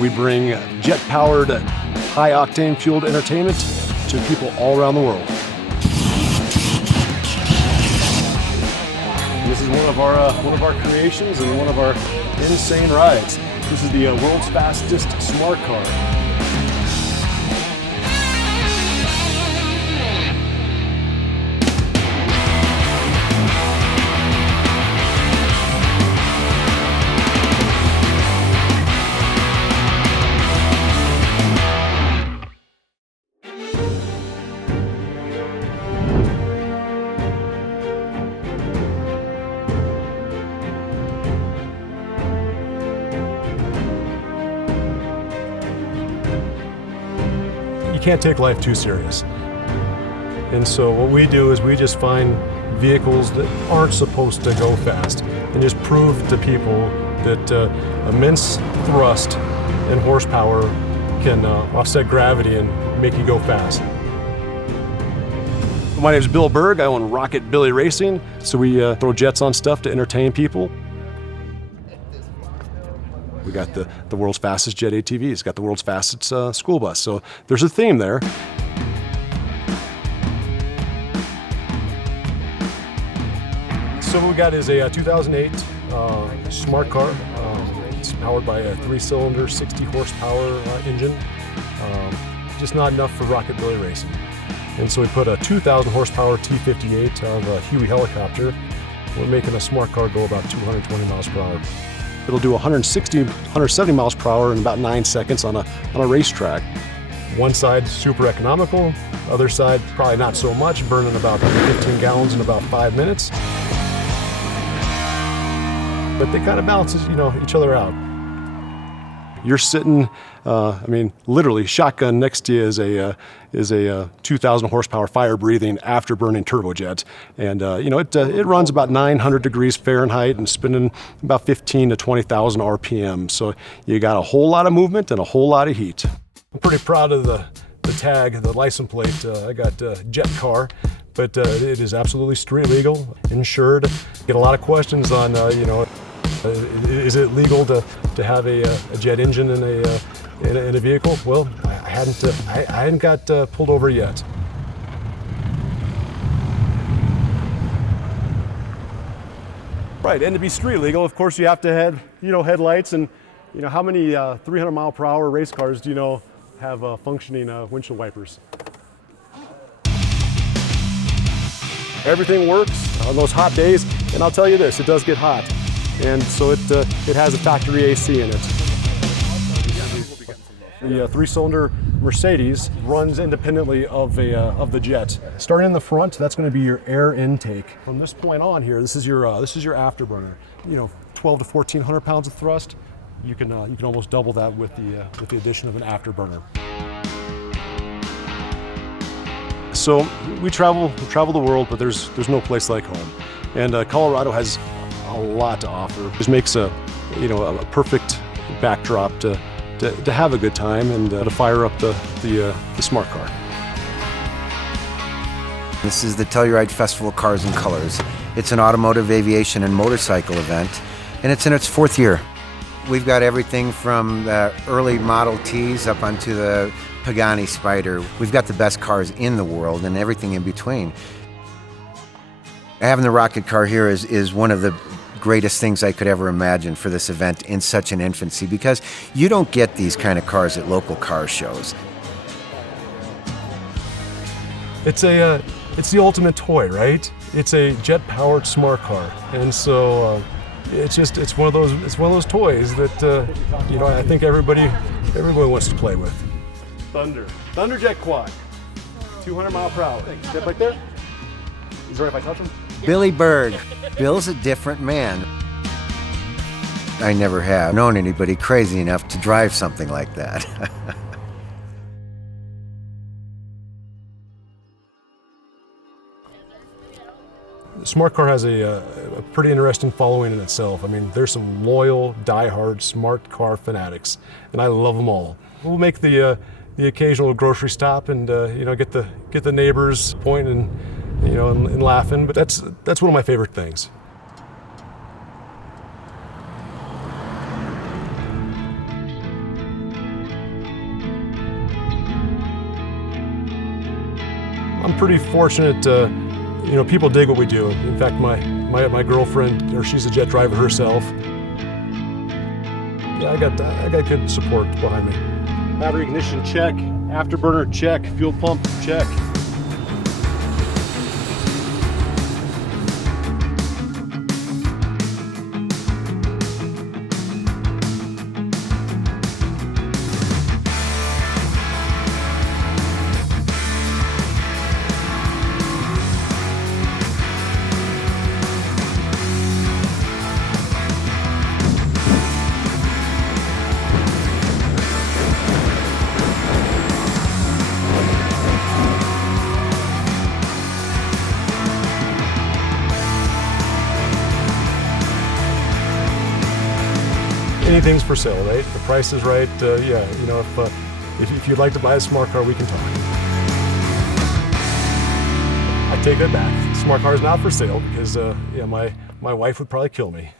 We bring jet-powered, high-octane fueled entertainment to people all around the world. And this is one of our creations and one of our insane rides. This is the world's fastest smart car. You can't take life too serious. And so what we do is we just find vehicles that aren't supposed to go fast and just prove to people that immense thrust and horsepower can offset gravity and make you go fast. My name is Bill Berg. I own Rocket Billy Racing. So we throw jets on stuff to entertain people. We got the world's fastest jet ATVs, got the world's fastest school bus. So there's a theme there. So what we got is a 2008 smart car. It's powered by a 3-cylinder, 60 horsepower engine. Just not enough for Rocket Billy Racing. And so we put a 2,000 horsepower T-58 of a Huey helicopter. We're making a smart car go about 220 miles per hour. It'll do 160, 170 miles per hour in about 9 seconds on a racetrack. One side super economical, other side probably not so much, burning about 15 gallons in about 5 minutes. But they kind of balance, each other out. You're sitting, literally shotgun next to you is a 2,000 horsepower fire-breathing afterburning turbojet, and it runs about 900 degrees Fahrenheit and spinning about 15 to 20,000 RPM. So you got a whole lot of movement and a whole lot of heat. I'm pretty proud of the tag, the license plate. I got jet car, but it is absolutely street legal, insured. Get a lot of questions on is it legal to have a jet engine in a vehicle? Well, I hadn't got pulled over yet. Right, and to be street legal, of course, you have to have headlights, and how many 300 mile per hour race cars do you know have functioning windshield wipers? Everything works on those hot days, and I'll tell you this, it does get hot. And so it has a factory AC in it. The 3-cylinder Mercedes runs independently of the jet. Starting in the front, that's going to be your air intake. From this point on here, this is your afterburner. 12 to 1,400 pounds of thrust. You can almost double that with the addition of an afterburner. So we travel the world, but there's no place like home. And Colorado has a lot to offer. It just makes a perfect backdrop to have a good time and to fire up the smart car. This is the Telluride Festival Cars and Colors. It's an automotive, aviation, and motorcycle event, and it's in its 4th year. We've got everything from the early Model Ts up onto the Pagani Spider. We've got the best cars in the world and everything in between. Having the rocket car here is one of the greatest things I could ever imagine for this event in such an infancy, because you don't get these kind of cars at local car shows. It's the ultimate toy, right? It's a jet-powered smart car, and so it's one of those toys that I think everybody wants to play with. Thunderjet quad, 200 mile per hour. Step right there. Is it all right if I touch him? Billy Berg. Bill's a different man. I never have known anybody crazy enough to drive something like that. The smart car has a pretty interesting following in itself. I mean, there's some loyal, die-hard smart car fanatics, and I love them all. We'll make the occasional grocery stop and get the neighbors pointing and laughing, but that's one of my favorite things. I'm pretty fortunate. People dig what we do. In fact, my girlfriend, or she's a jet driver herself. Yeah, I got good support behind me. Battery ignition check, afterburner check, fuel pump check. Anything's for sale, right? The price is right. Yeah, if you'd like to buy a smart car, we can talk. I take that back. Smart car is not for sale because my wife would probably kill me.